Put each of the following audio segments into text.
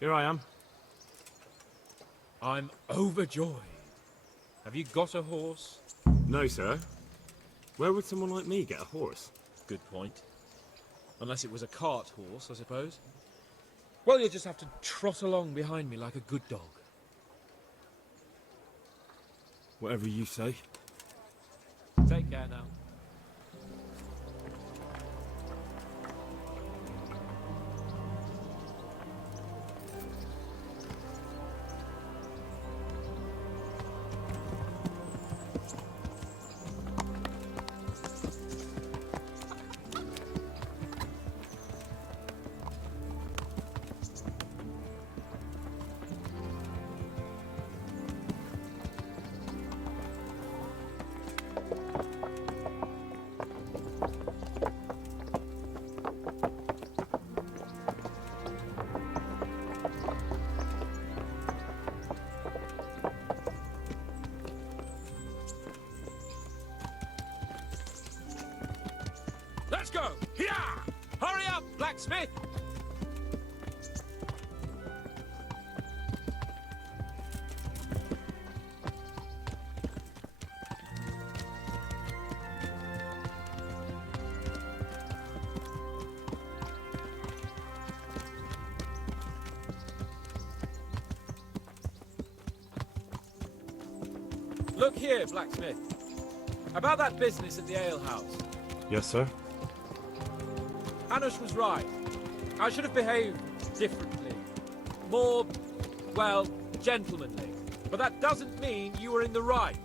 Here I am. I'm overjoyed. Have you got a horse? No, sir. Where would someone like me get a horse? Good point. Unless it was a cart horse, I suppose. Well, you'll just have to trot along behind me like a good dog. Whatever you say. Take care now. Let's go! Here! Hurry up, blacksmith! Look here, blacksmith. About that business at the alehouse. Yes, sir. Anush was right. I should have behaved differently. More, well, gentlemanly. But that doesn't mean you were in the right.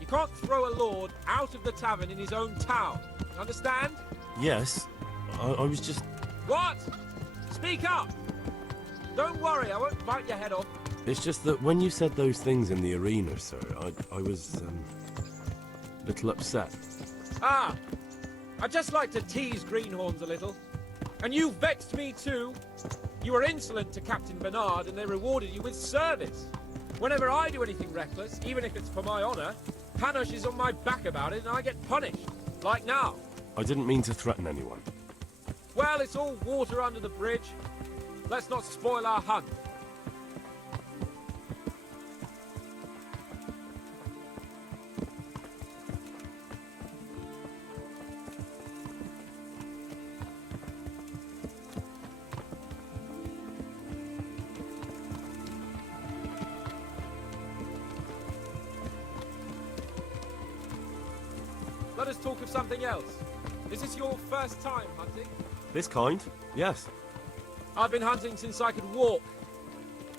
You can't throw a lord out of the tavern in his own town. Understand? Yes. I was just... What? Speak up! Don't worry, I won't bite your head off. It's just that when you said those things in the arena, sir, I was, a little upset. Ah! I just like to tease greenhorns a little. And you vexed me too. You were insolent to Captain Bernard and they rewarded you with service. Whenever I do anything reckless, even if it's for my honour, Hanush is on my back about it and I get punished. Like now. I didn't mean to threaten anyone. Well, it's all water under the bridge. Let's not spoil our hunt. Let us talk of something else. Is this your first time hunting? This kind? Yes. I've been hunting since I could walk.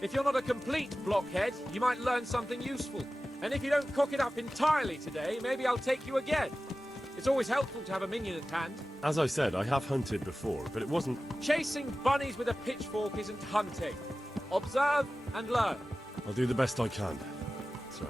If you're not a complete blockhead, you might learn something useful. And if you don't cock it up entirely today, maybe I'll take you again. It's always helpful to have a minion at hand. As I said, I have hunted before, but it wasn't... Chasing bunnies with a pitchfork isn't hunting. Observe and learn. I'll do the best I can, sir.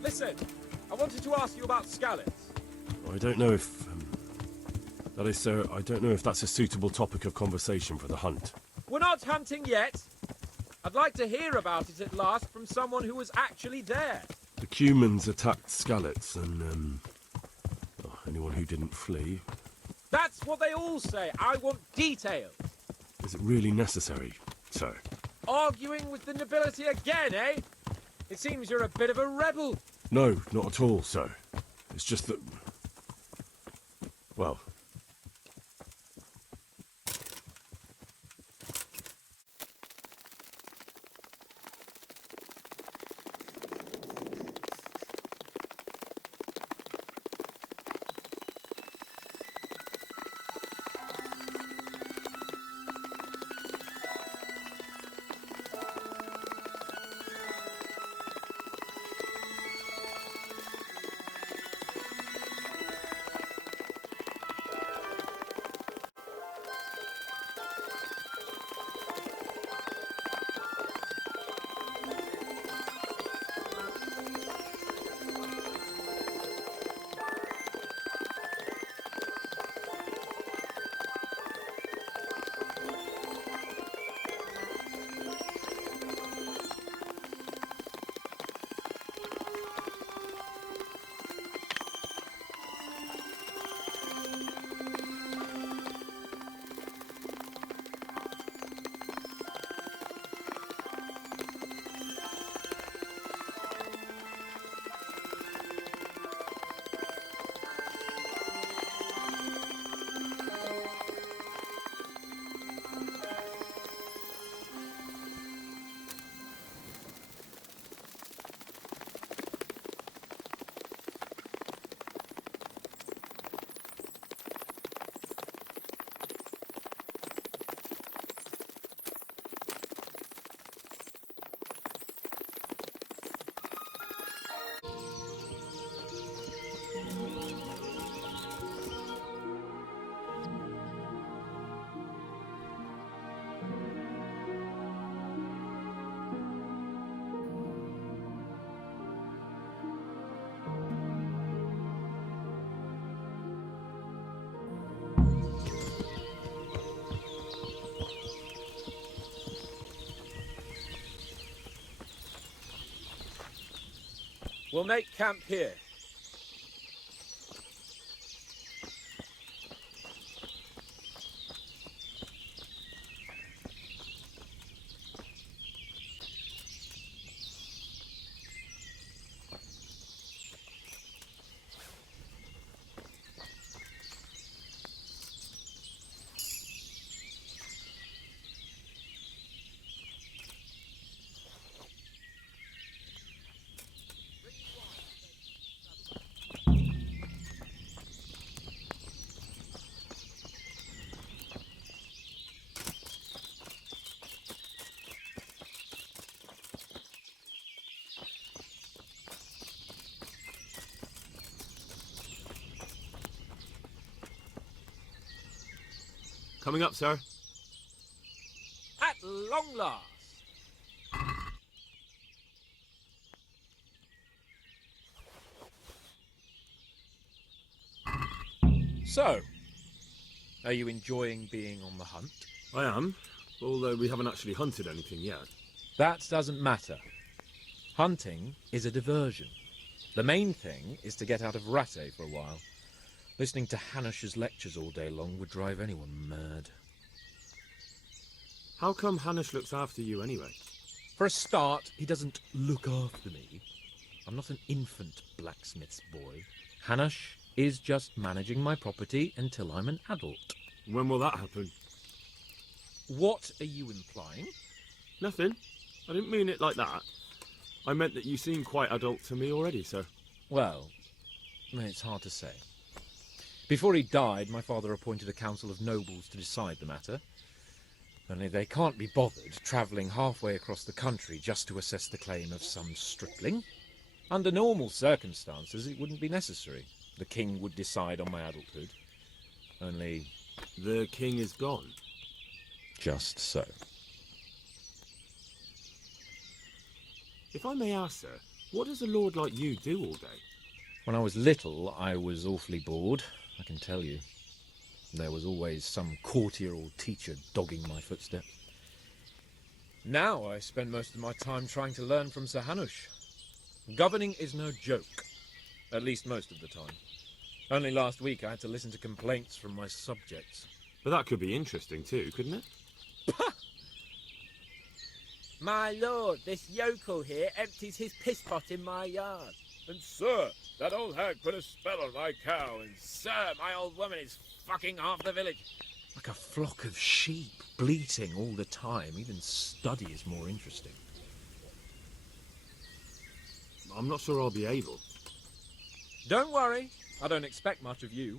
Listen, I wanted to ask you about scallops. I don't know if... that is, sir, I don't know if that's a suitable topic of conversation for the hunt. We're not hunting yet. I'd like to hear about it at last from someone who was actually there. The Cumans attacked Skallets and, anyone who didn't flee. That's what they all say. I want details. Is it really necessary, sir? Arguing with the nobility again, eh? It seems you're a bit of a rebel. No, not at all, sir. It's just that... well... We'll make camp here. Coming up, sir. At long last. So, are you enjoying being on the hunt? I am, although we haven't actually hunted anything yet. That doesn't matter. Hunting is a diversion. The main thing is to get out of Rattay for a while. Listening to Hanush's lectures all day long would drive anyone mad. How come Hanush looks after you anyway? For a start, he doesn't look after me. I'm not an infant blacksmith's boy. Hanush is just managing my property until I'm an adult. When will that happen? What are you implying? Nothing. I didn't mean it like that. I meant that you seem quite adult to me already, sir. Well, it's hard to say. Before he died, my father appointed a council of nobles to decide the matter. Only they can't be bothered travelling halfway across the country just to assess the claim of some stripling. Under normal circumstances, it wouldn't be necessary. The king would decide on my adulthood. Only... The king is gone. just so. If I may ask, sir, what does a lord like you do all day? When I was little, I was awfully bored, I can tell you. There was always some courtier or teacher dogging my footsteps. Now I spend most of my time trying to learn from Sir Hanush. Governing is no joke, at least most of the time. Only last week I had to listen to complaints from my subjects. But that could be interesting too, couldn't it? My lord, this yokel here empties his piss pot in my yard. And sir, that old hag put a spell on my cow, and Sir, my old woman is fucking half the village. like a flock of sheep, bleating all the time. Even study is more interesting. I'm not sure I'll be able. Don't worry, I don't expect much of you.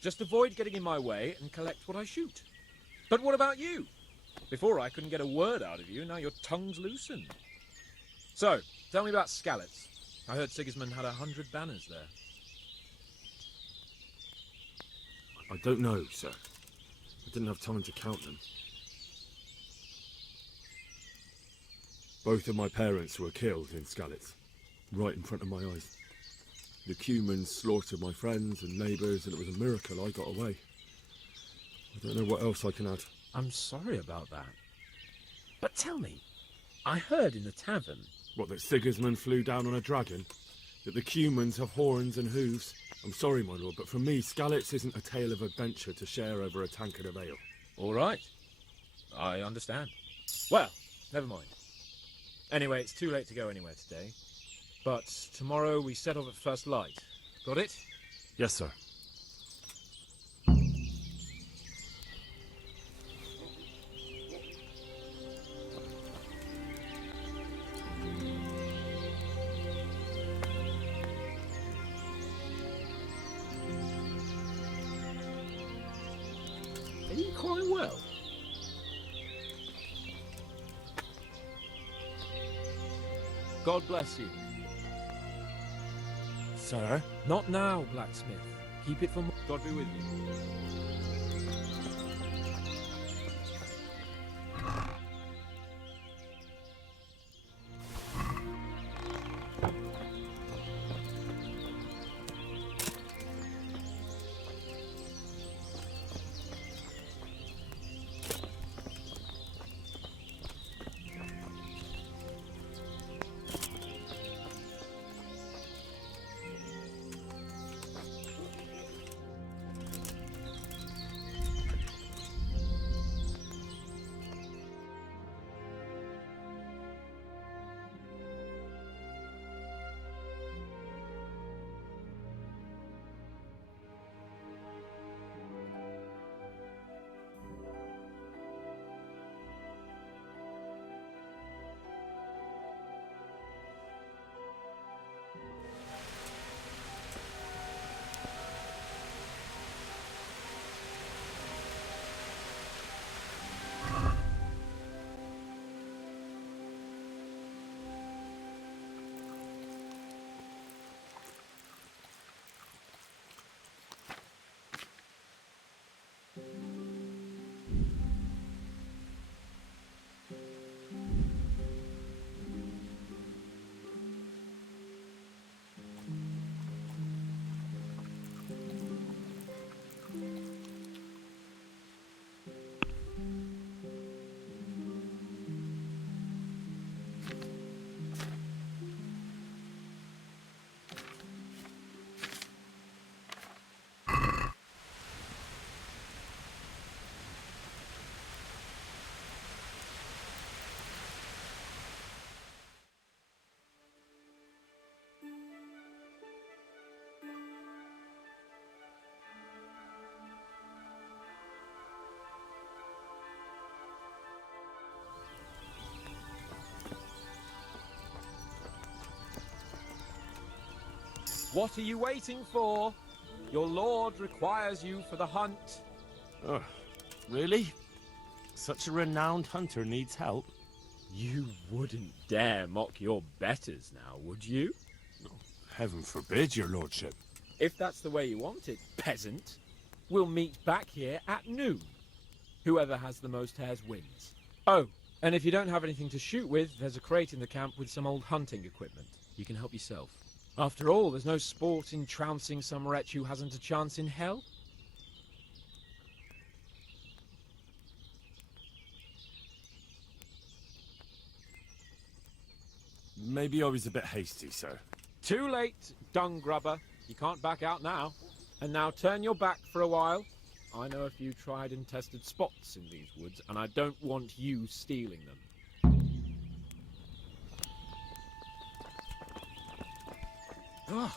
Just avoid getting in my way and collect what I shoot. But what about you? Before I couldn't get a word out of you, now your tongue's loosened. So, tell me about Skalitz. I heard Sigismund had 100 banners there. I don't know, sir. I didn't have time to count them. Both of my parents were killed in Skalitz, right in front of my eyes. The Cumans slaughtered my friends and neighbours, and it was a miracle I got away. I don't know what else I can add. I'm sorry about that. But tell me, I heard in the tavern... What, that Sigismund flew down on a dragon? That the Cumans have horns and hooves? I'm sorry, my lord, but for me, Skalitz isn't a tale of adventure to share over a tankard of ale. All right. I understand. Well, never mind. Anyway, it's too late to go anywhere today. But tomorrow we set off at first light. Got it? Yes, sir. Are you quite well? God bless you. Sir? Not now, blacksmith. Keep it for... God be with you. What are you waiting for? Your lord requires you for the hunt. Oh, really? Such a renowned hunter needs help? You wouldn't dare mock your betters now, would you? Heaven forbid, your lordship. If that's the way you want it, peasant, we'll meet back here at noon. Whoever has the most hares wins. Oh, and if you don't have anything to shoot with, there's a crate in the camp with some old hunting equipment. You can help yourself. After all, there's no sport in trouncing some wretch who hasn't a chance in hell. Maybe I was a bit hasty, sir. Too late, dung grubber. You can't back out now. And now turn your back for a while. I know a few tried and tested spots in these woods, and I don't want you stealing them. Ugh.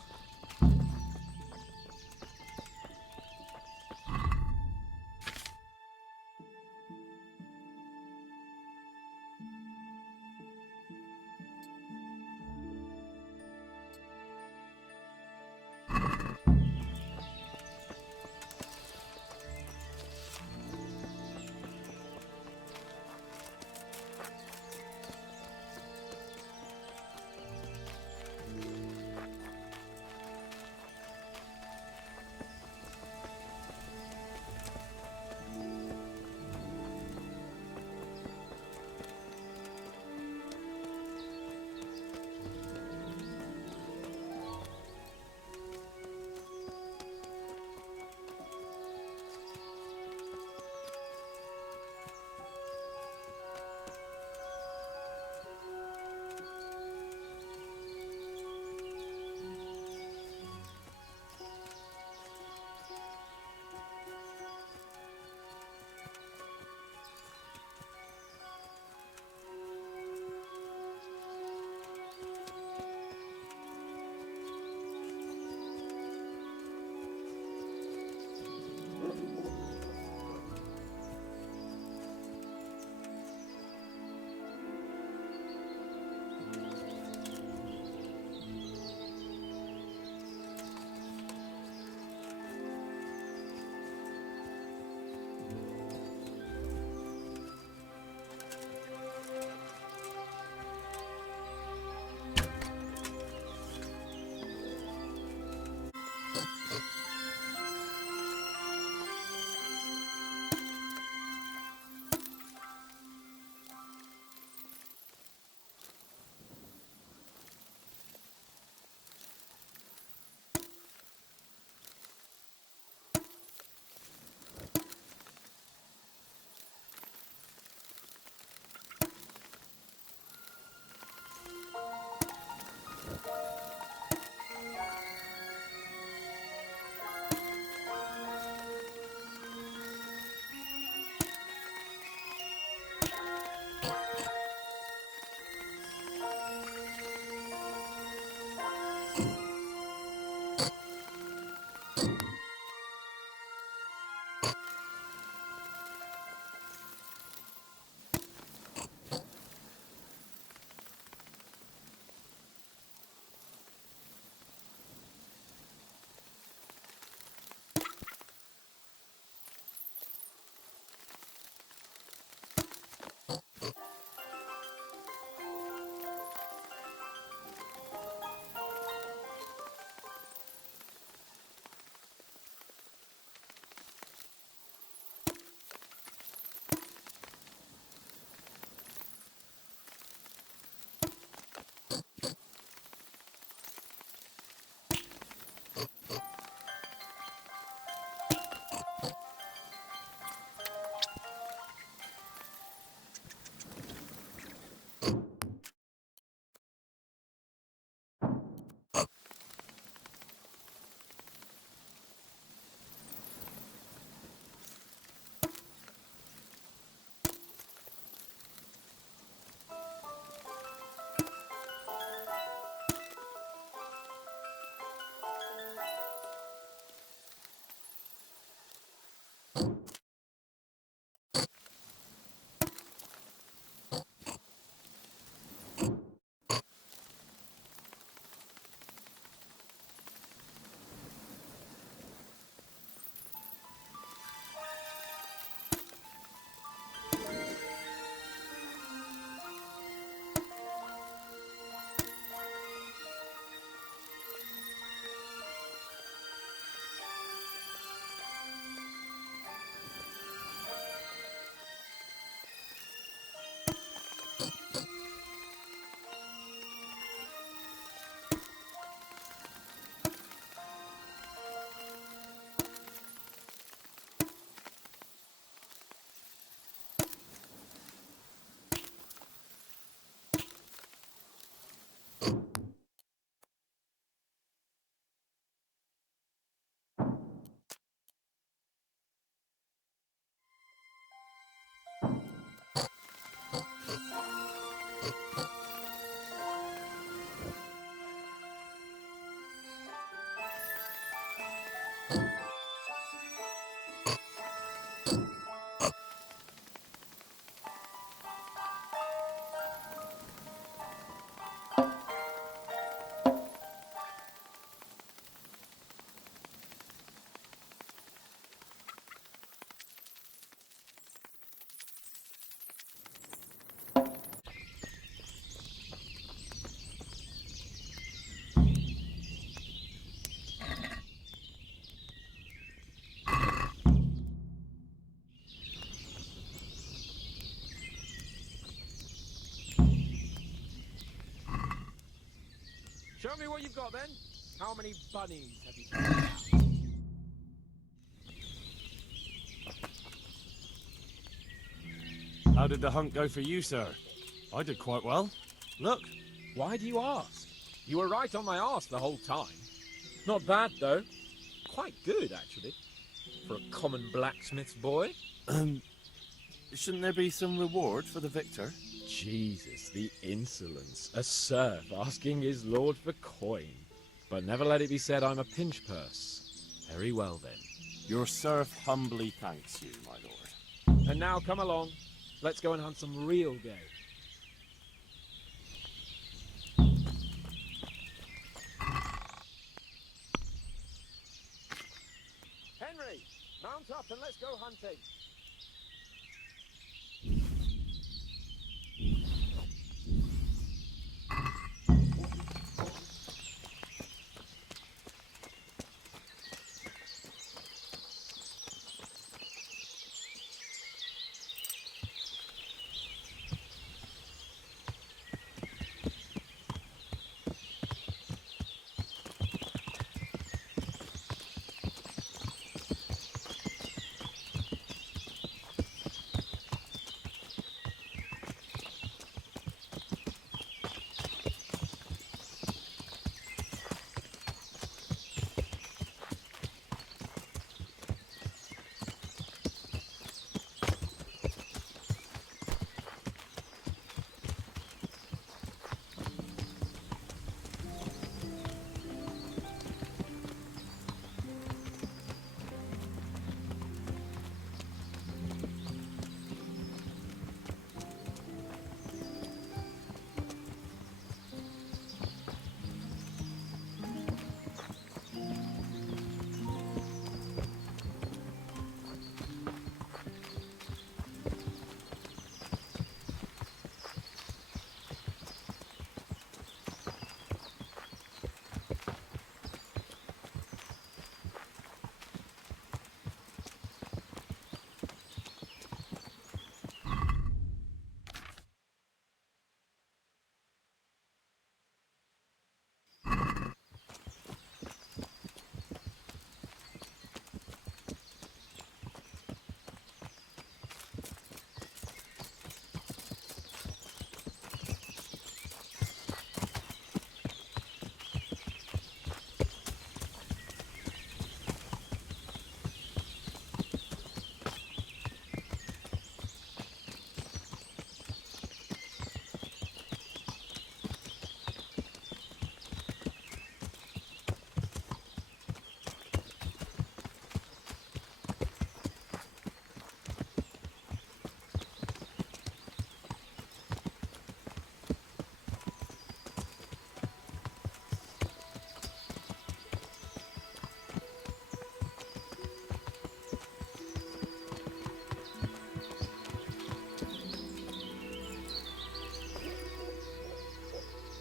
Show me what you've got then. How many bunnies have you got? How did the hunt go for you, sir? I did quite well. Look. Why do you ask? You were right on my arse the whole time. Not bad, though. Quite good, actually. For a common blacksmith's boy. Shouldn't there be some reward for the victor? Jesus, the insolence. A serf asking his lord for coin. But never let it be said I'm a pinch purse. Very well, then. Your serf humbly thanks you, my lord. And now come along. Let's go and hunt some real game. Henry, mount up and let's go hunting.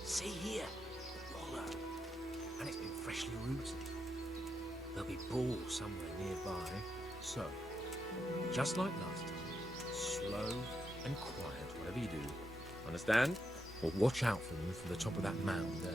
See here, roller. And it's been freshly rooted. There'll be balls somewhere nearby. So, just like last time, slow and quiet, whatever you do. Understand? Or watch out for them from the top of that mound there.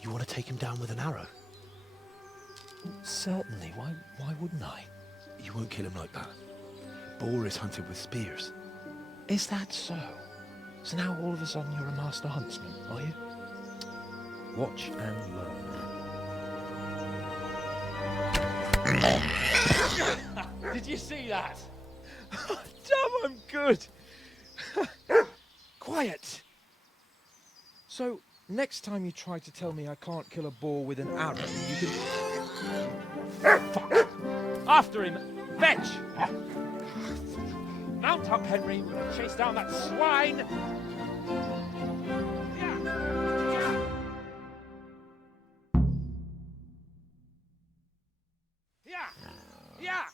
You want to take him down with an arrow? Certainly. Why wouldn't I? You won't kill him like that. Boar is hunted with spears. Is that so? So now all of a sudden you're a master huntsman, are you? Watch and learn. Did you see that? Damn, I'm good. Quiet. So, next time you try to tell me I can't kill a boar with an arrow, you can... Fuck! After him! Fetch! Mount up, Henry. We're gonna chase down that swine! Yeah! Yeah!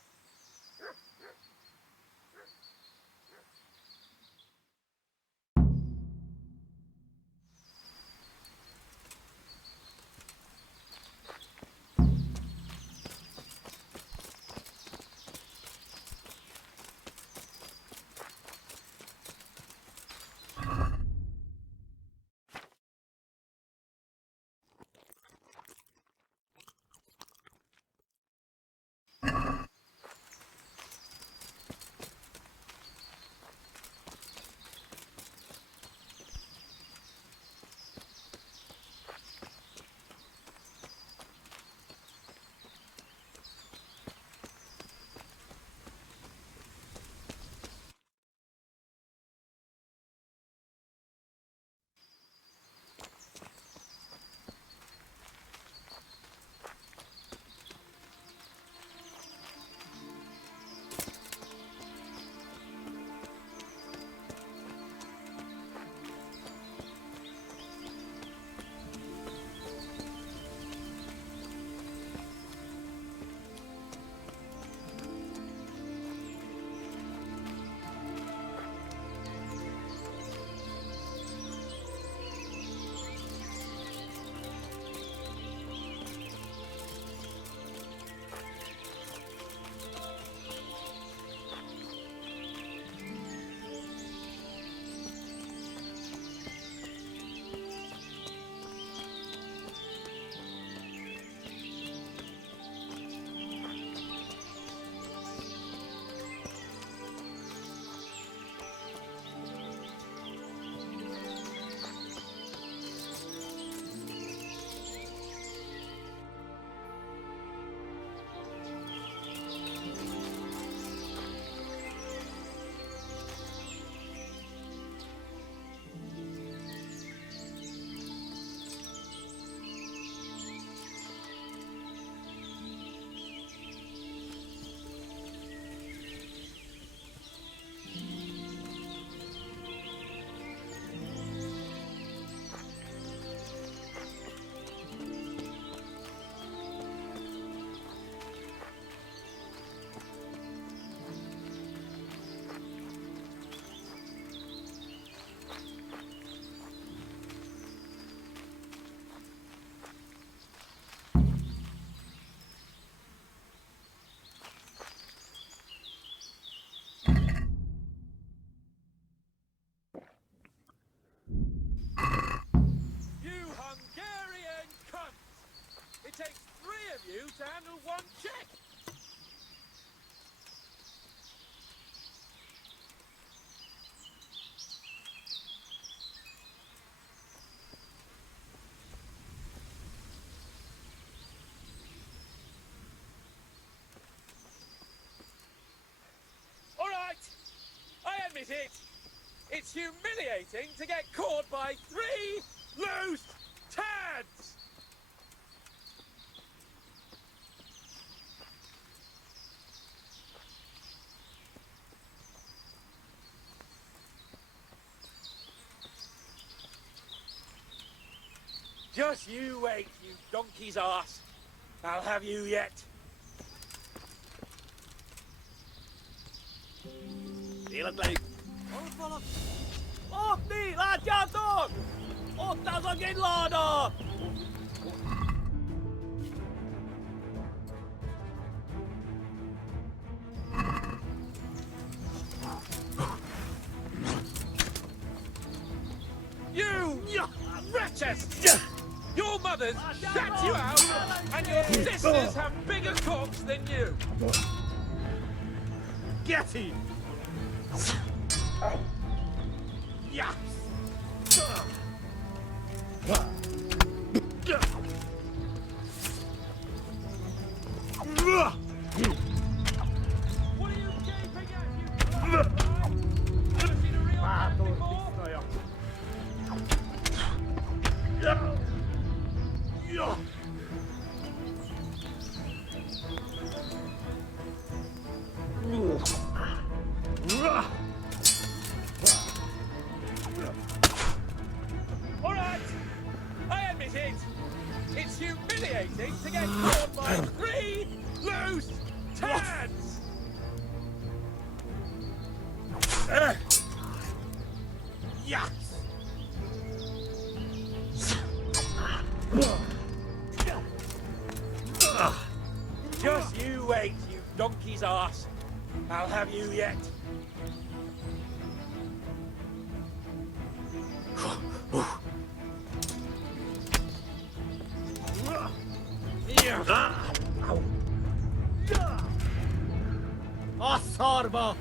takes 3 of you to handle 1 check. All right, I admit it. It's humiliating to get caught by 3 loose tads. Just you wait, you donkey's arse. I'll have you yet. Tila tayo. Oh, di! Lahat yato! Oh, tasagin lado! You wretches! Your mothers shat you out, and your sisters have bigger cocks than you. Get him! Yeah. it's humiliating to get caught by three loose turds! Yes! Just you wait, you donkey's ass. I'll have you yet. Asarba!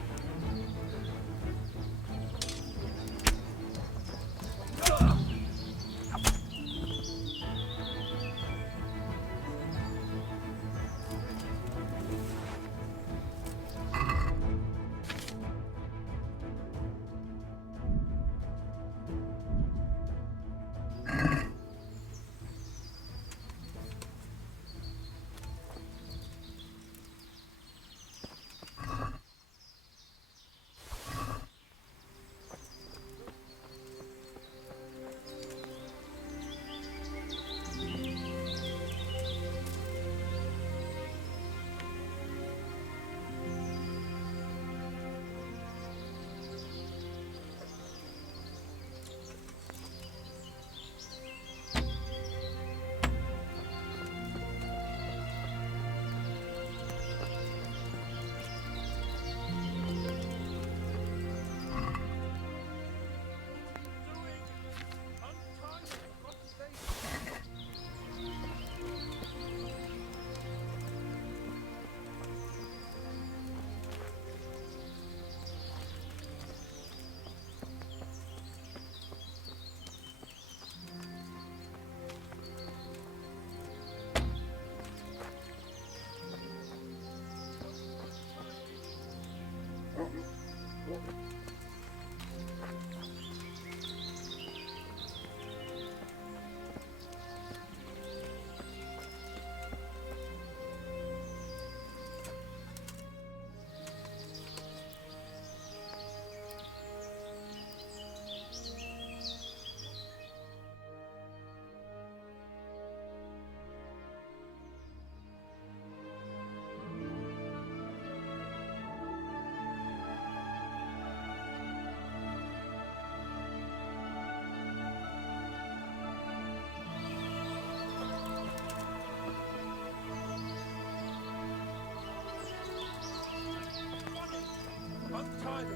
Untie me.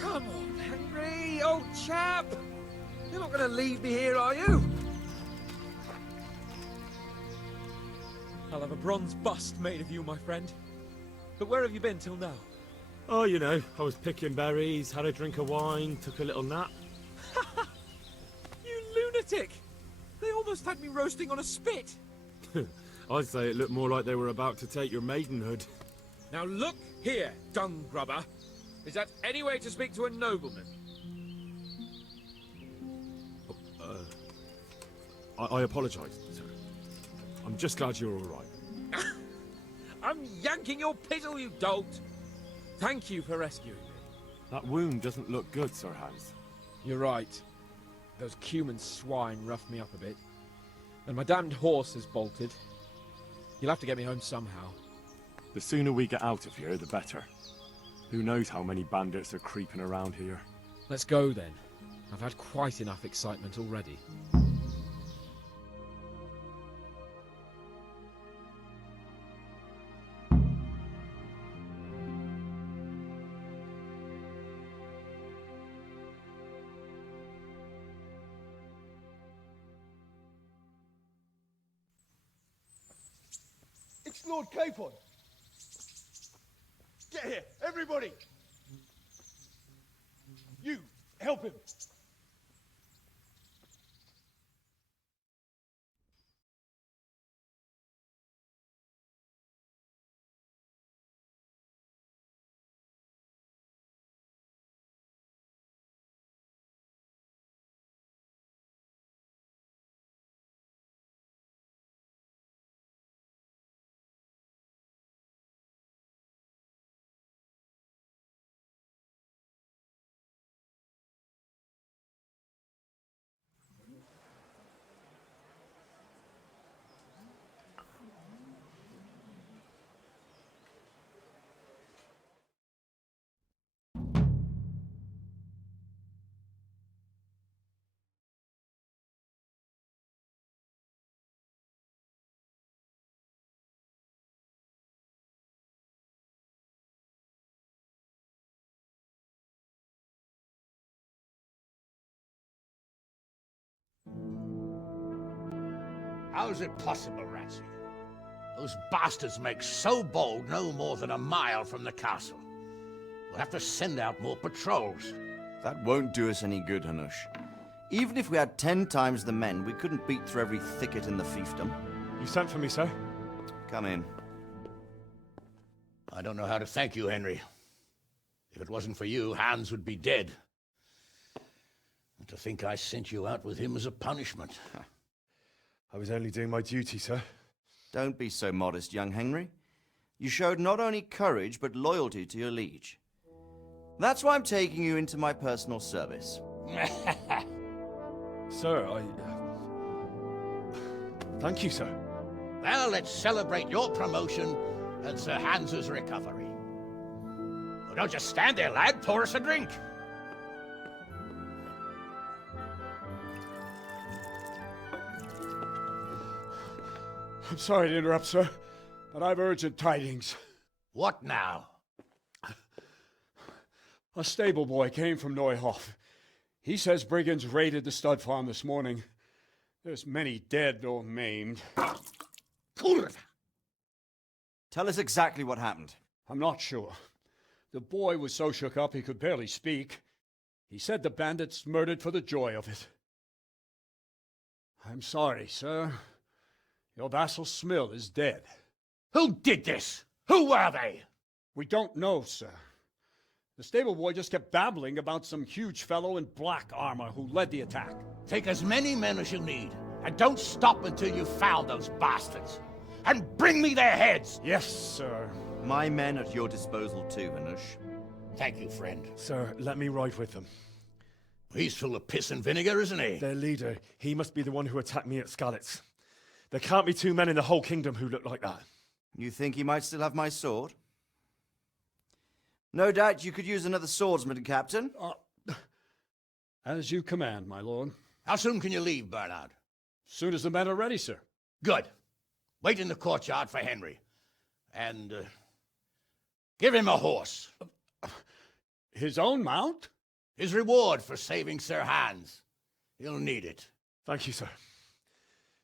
Come on, Henry, old chap. You're not going to leave me here, are you? I'll have a bronze bust made of you, my friend. But where have you been till now? Oh, you know, I was picking berries, had a drink of wine, took a little nap. You lunatic! They almost had me roasting on a spit. I'd say it looked more like they were about to take your maidenhood. Now look here, dung grubber. Is that any way to speak to a nobleman? I apologise, sir. I'm just glad you're all right. I'm yanking your piddle, you dolt. Thank you for rescuing me. That wound doesn't look good, Sir Hans. You're right. Those Cuman swine roughed me up a bit. And my damned horse has bolted. You'll have to get me home somehow. The sooner we get out of here, the better. Who knows how many bandits are creeping around here. Let's go then. I've had quite enough excitement already. It's Lord Capon. Get here, everybody. You, help him. How's it possible, Ratsy? Those bastards make so bold no more than a mile from the castle. We'll have to send out more patrols. That won't do us any good, Hanush. Even if we had 10 times the men, we couldn't beat through every thicket in the fiefdom. You sent for me, sir? Come in. I don't know how to thank you, Henry. If it wasn't for you, Hans would be dead. And to think I sent you out with him as a punishment. I was only doing my duty, sir. Don't be so modest, young Henry. You showed not only courage, but loyalty to your liege. That's why I'm taking you into my personal service. Sir, thank you, sir. Well, let's celebrate your promotion and Sir Hans's recovery. Well, don't just stand there, lad. Pour us a drink. I'm sorry to interrupt, sir, but I've urgent tidings. What now? A stable boy came from Neuhof. He says brigands raided the stud farm this morning. There's many dead or maimed. Kurva! Tell us exactly what happened. I'm not sure. The boy was so shook up he could barely speak. He said the bandits murdered for the joy of it. I'm sorry, sir. Your vassal Smill is dead. Who did this? Who were they? We don't know, sir. The stable boy just kept babbling about some huge fellow in black armor who led the attack. Take as many men as you need, and don't stop until you've found those bastards. And bring me their heads! Yes, sir. My men at your disposal too, Hanush. Thank you, friend. Sir, let me ride with them. He's full of piss and vinegar, isn't he? Their leader, he must be the one who attacked me at Skalitz. There can't be two men in the whole kingdom who look like that. You think he might still have my sword? No doubt you could use another swordsman, Captain. As you command, my lord. How soon can you leave, Bernard? Soon as the men are ready, sir. Good. Wait in the courtyard for Henry. And, give him a horse. His own mount? His reward for saving Sir Hans. He'll need it. Thank you, sir.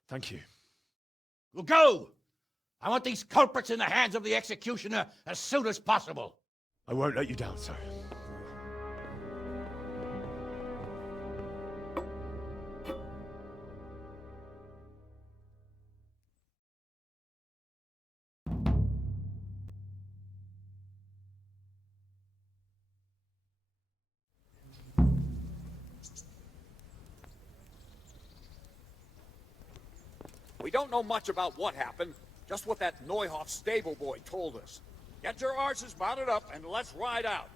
Thank you. Well, go! I want these culprits in the hands of the executioner as soon as possible. I won't let you down, sir. We don't know much about what happened, just what that Neuhoff stable boy told us. Get your horses mounted up and let's ride out.